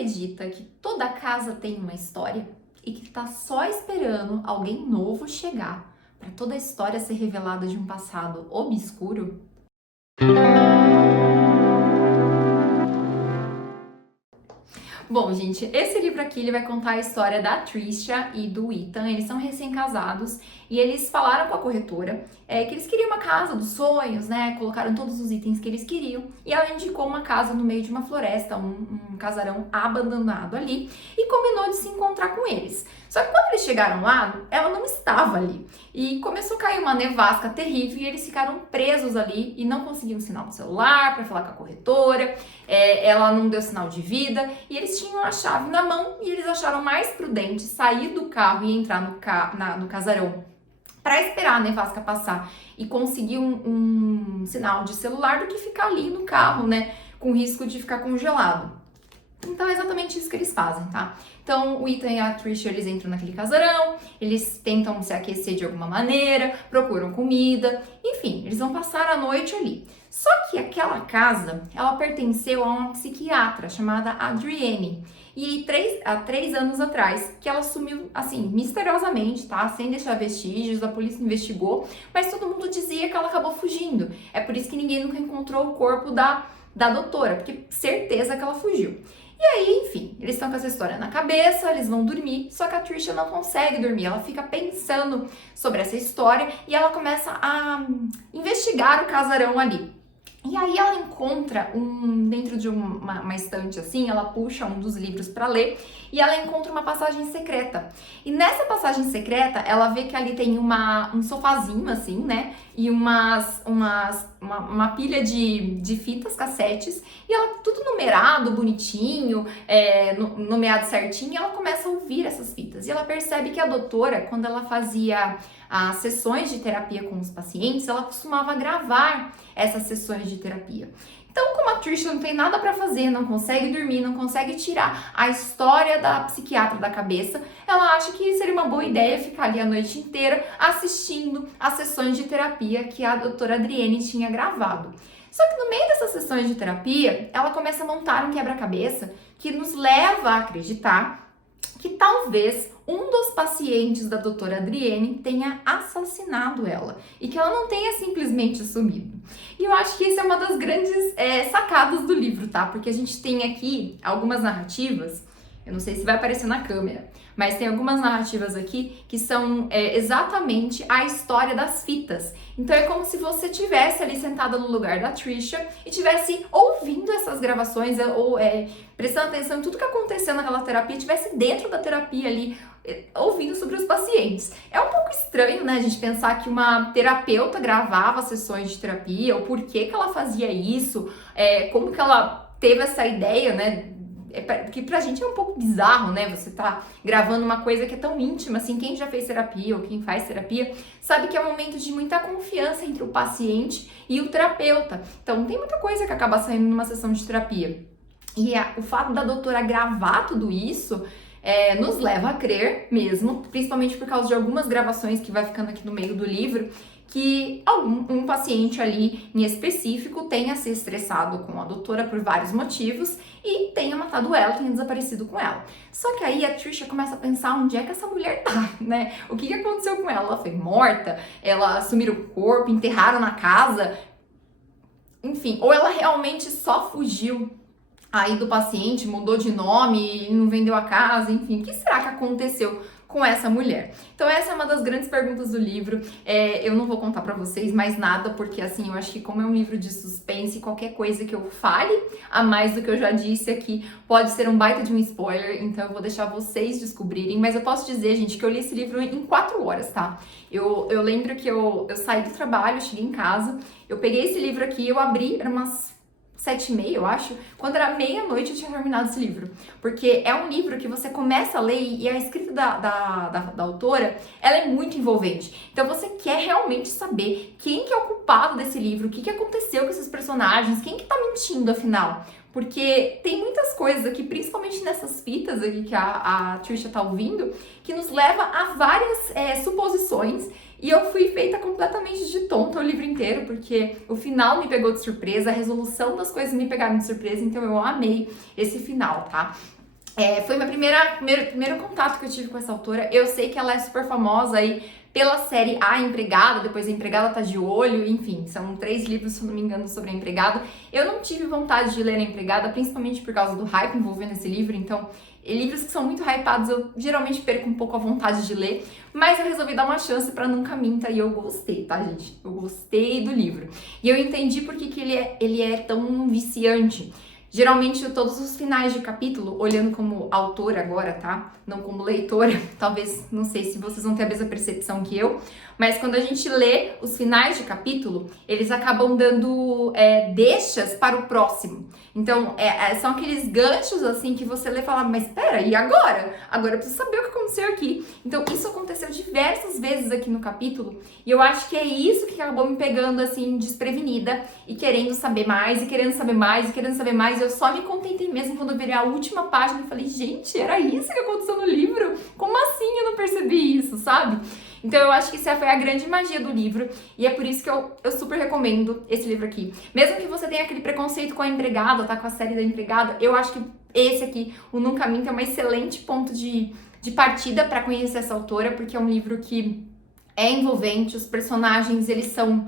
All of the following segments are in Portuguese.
acredita que toda casa tem uma história e que está só esperando alguém novo chegar para toda a história ser revelada de um passado obscuro? Bom, gente, esse livro aqui ele vai contar a história da Trisha e do Ethan. Eles são recém-casados e eles falaram com a corretora que eles queriam uma casa dos sonhos, né? Colocaram todos os itens que eles queriam e ela indicou uma casa no meio de uma floresta, um casarão abandonado ali e combinou de se encontrar com eles. Só que quando eles chegaram lá, ela não estava ali e começou a cair uma nevasca terrível e eles ficaram presos ali e não conseguiam sinal do celular para falar com a corretora. Ela não deu sinal de vida e eles tinham a chave na mão e eles acharam mais prudente sair do carro e entrar no casarão para esperar a nevasca passar e conseguir um sinal de celular do que ficar ali no carro, né, com risco de ficar congelado. Então é exatamente isso que eles fazem, tá? Então o Ethan e a Trisha, eles entram naquele casarão, eles tentam se aquecer de alguma maneira, procuram comida, enfim, eles vão passar a noite ali. Só que aquela casa, ela pertenceu a uma psiquiatra chamada Adrienne. E há 3 anos atrás, que ela sumiu, assim, misteriosamente, tá? Sem deixar vestígios, a polícia investigou, mas todo mundo dizia que ela acabou fugindo. É por isso que ninguém nunca encontrou o corpo da doutora, porque certeza que ela fugiu. E aí, enfim, eles estão com essa história na cabeça, eles vão dormir, só que a Trisha não consegue dormir, ela fica pensando sobre essa história e ela começa a investigar o casarão ali. E aí ela encontra dentro de uma estante assim, ela puxa um dos livros para ler e ela encontra uma passagem secreta. E nessa passagem secreta, ela vê que ali tem um sofazinho assim, né? E uma pilha de fitas cassetes e ela tudo numerado, bonitinho, nomeado certinho, e ela começa a ouvir essas fitas. E ela percebe que a doutora, quando ela fazia as sessões de terapia com os pacientes, ela costumava gravar essas sessões de terapia. Então, como a Trisha não tem nada para fazer, não consegue dormir, não consegue tirar a história da psiquiatra da cabeça, ela acha que seria uma boa ideia ficar ali a noite inteira assistindo as sessões de terapia que a doutora Adrienne tinha gravado. Só que no meio dessas sessões de terapia, ela começa a montar um quebra-cabeça que nos leva a acreditar que talvez um dos pacientes da doutora Adrienne tenha assassinado ela e que ela não tenha simplesmente sumido. E eu acho que isso é uma das grandes sacadas do livro, tá? Porque a gente tem aqui algumas narrativas, eu não sei se vai aparecer na câmera, mas tem algumas narrativas aqui que são exatamente a história das fitas. Então é como se você estivesse ali sentada no lugar da Trisha e estivesse ouvindo essas gravações ou prestando atenção em tudo que aconteceu naquela terapia, estivesse dentro da terapia ali, ouvindo sobre os pacientes. É um pouco estranho, né, a gente pensar que uma terapeuta gravava sessões de terapia, ou por que ela fazia isso, como que ela teve essa ideia, né? Porque pra gente é um pouco bizarro, né? Você tá gravando uma coisa que é tão íntima, assim, quem já fez terapia ou quem faz terapia sabe que é um momento de muita confiança entre o paciente e o terapeuta. Então, tem muita coisa que acaba saindo numa sessão de terapia. E o fato da doutora gravar tudo isso nos leva a crer mesmo, principalmente por causa de algumas gravações que vai ficando aqui no meio do livro, que um paciente ali em específico tenha se estressado com a doutora por vários motivos e tenha matado ela, tenha desaparecido com ela. Só que aí a Trisha começa a pensar onde é que essa mulher tá, né? O que aconteceu com ela? Ela foi morta? Ela sumiram o corpo? Enterraram na casa? Enfim, ou ela realmente só fugiu aí do paciente, mudou de nome, não vendeu a casa, enfim, o que será que aconteceu com essa mulher? Então essa é uma das grandes perguntas do livro. Eu não vou contar pra vocês mais nada, porque assim, eu acho que como é um livro de suspense, qualquer coisa que eu fale a mais do que eu já disse aqui, pode ser um baita de um spoiler, então eu vou deixar vocês descobrirem, mas eu posso dizer, gente, que eu li esse livro em 4 horas, tá? Eu lembro que eu saí do trabalho, cheguei em casa, eu peguei esse livro aqui, eu abri, era umas 7h30, eu acho. Quando era meia-noite eu tinha terminado esse livro. Porque é um livro que você começa a ler e a escrita da autora, ela é muito envolvente. Então você quer realmente saber quem que é o culpado desse livro, o que aconteceu com esses personagens, quem que tá mentindo afinal. Porque tem muitas coisas aqui, principalmente nessas fitas aqui que a Trisha tá ouvindo, que nos leva a várias suposições. E eu fui feita completamente de tonta o livro inteiro, porque o final me pegou de surpresa, a resolução das coisas me pegaram de surpresa, então eu amei esse final, tá? Foi meu primeiro contato que eu tive com essa autora. Eu sei que ela é super famosa aí pela série A Empregada, depois A Empregada Tá de Olho, enfim, são 3 livros, se eu não me engano, sobre a empregada. Eu não tive vontade de ler a empregada, principalmente por causa do hype envolvendo esse livro, então livros que são muito hypados eu geralmente perco um pouco a vontade de ler, mas eu resolvi dar uma chance pra Nunca Minta e eu gostei, tá, gente? Eu gostei do livro. E eu entendi por que ele é tão viciante. Geralmente, todos os finais de capítulo, olhando como autora agora, tá? Não como leitora, talvez, não sei se vocês vão ter a mesma percepção que eu, mas quando a gente lê os finais de capítulo, eles acabam dando deixas para o próximo. Então, são aqueles ganchos, assim, que você lê e fala, mas pera, e agora? Agora eu preciso saber o que aconteceu aqui. Então, isso aconteceu diversas vezes aqui no capítulo, e eu acho que é isso que acabou me pegando, assim, desprevenida, e querendo saber mais, e querendo saber mais, e querendo saber mais. Eu só me contentei mesmo quando eu virei a última página e falei, gente, era isso que aconteceu no livro? Como assim eu não percebi isso, sabe? Então eu acho que essa foi a grande magia do livro e é por isso que eu super recomendo esse livro aqui. Mesmo que você tenha aquele preconceito com a empregada, tá? Com a série da empregada, eu acho que esse aqui, o Nunca Minta, é um excelente ponto de partida para conhecer essa autora, porque é um livro que é envolvente, os personagens, eles são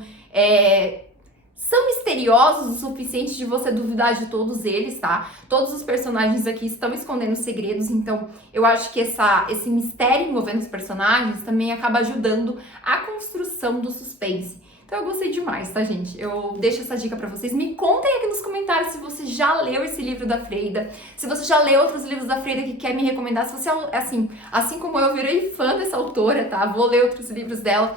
misteriosos o suficiente de você duvidar de todos eles, tá? Todos os personagens aqui estão escondendo segredos, então eu acho que esse mistério envolvendo os personagens também acaba ajudando a construção do suspense. Então eu gostei demais, tá, gente? Eu deixo essa dica pra vocês. Me contem aqui nos comentários se você já leu esse livro da Freida, se você já leu outros livros da Freida que quer me recomendar, se você, assim como eu, virei fã dessa autora, tá? Vou ler outros livros dela.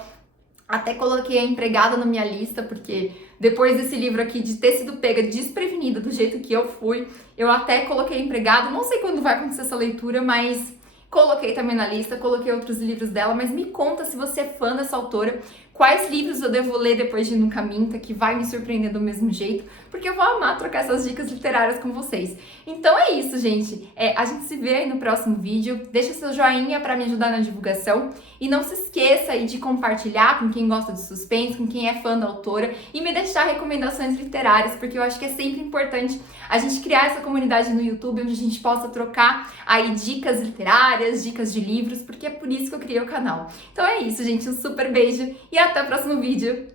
Até coloquei a empregada na minha lista, porque depois desse livro aqui, de ter sido pega desprevenida do jeito que eu fui, eu até coloquei a empregada. Não sei quando vai acontecer essa leitura, mas coloquei também na lista, coloquei outros livros dela. Mas me conta, se você é fã dessa autora, quais livros eu devo ler depois de Nunca Minta, que vai me surpreender do mesmo jeito, porque eu vou amar trocar essas dicas literárias com vocês. Então é isso, gente. A gente se vê aí no próximo vídeo. Deixa seu joinha para me ajudar na divulgação. E não se esqueça aí de compartilhar com quem gosta de suspense, com quem é fã da autora, e me deixar recomendações literárias, porque eu acho que é sempre importante a gente criar essa comunidade no YouTube, onde a gente possa trocar aí dicas literárias, dicas de livros, porque é por isso que eu criei o canal. Então é isso, gente. Um super beijo e até o próximo vídeo.